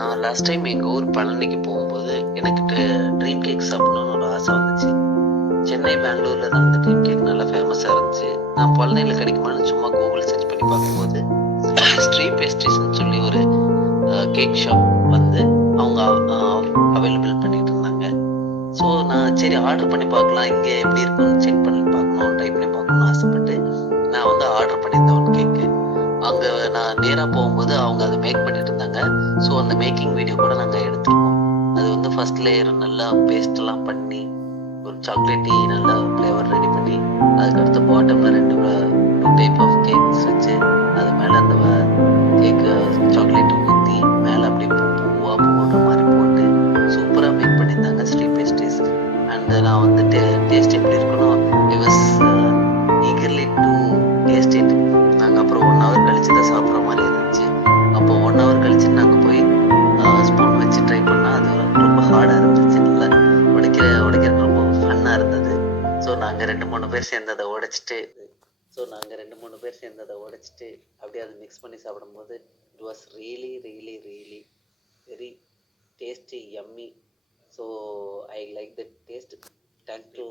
நான் last time எங்கள் ஊர் பழனிக்கு போகும்போது எனக்கு ட்ரீம் கேக் சாப்பிடணும்னு ஒரு ஆசை வந்துச்சு. சென்னை பெங்களூரில் தான் அந்த ட்ரீம் கேக் நல்லா ஃபேமஸாக இருந்துச்சு. நான் பழனியில் கிடைக்குமான்னு சும்மா கூகுள் சர்ச் பண்ணி பார்க்கும்போது ஸ்ரீ பேஸ்ட்ரிஸ்ன்னு சொல்லி ஒரு கேக் ஷாப் வந்து அவங்க அவைலபிள் பண்ணிட்டு இருந்தாங்க. ஸோ நான் சரி ஆர்டர் பண்ணி பார்க்கலாம், இங்கே எப்படி இருக்குன்னு செக் பண்ணி பார்க்கணும், ட்ரை பண்ணி பார்க்கணும்னு ஆசைப்பட்டு நான் வந்து ஆர்டர் பண்ணியிருந்தேன் ஒரு கேக்கு. அங்கே நான் நேராக போகும்போது அவங்க அதை மேக் பண்ணிட்டு இருந்தாங்க. ஸோ அந்த மேக்கிங் வீடியோ கூட நாங்கள் எடுத்திருக்கோம். அது வந்து ஃபர்ஸ்ட் லேயர் நல்லா பேஸ்ட்லாம் பண்ணி ஒரு சாக்லேட்டி நல்லா ஃப்ளேவர் ரெடி பண்ணி அதுக்கடுத்து பாட்டமில் 2 டைப் ஆஃப் கேக்ஸ் வச்சு அது மேலே அந்த கேக்கு சாக்லேட்டை ஊற்றி மேலே அப்படியே பூவாக போடுற மாதிரி போட்டு சூப்பராக மேக் பண்ணியிருந்தாங்க ஸ்ரீ பேஸ்ட்ரிஸ். அண்ட் நான் வந்து டேஸ்ட் எப்படி இருக்கணும் it was eagerly to taste it. நாங்கள் அப்புறம் 1 hour கழிச்சு தான் சாப்பிட்ற மாதிரி இருந்துச்சு. அப்போ 1 hour கழிச்சு நாங்கள் போய் ஸ்பூன் வச்சு ட்ரை பண்ணால் அது ரொம்ப ஹார்டாக இருந்துச்சு. இல்லை உடைக்கிறதுக்கு ரொம்ப ஃபன்னாக இருந்தது. ஸோ நாங்கள் 2-3 பேர் சேர்ந்து அதை உடைச்சிட்டு அப்படியே அதை மிக்ஸ் பண்ணி சாப்பிடும்போது it was really really really very tasty yummy. So I like the taste. Thank you.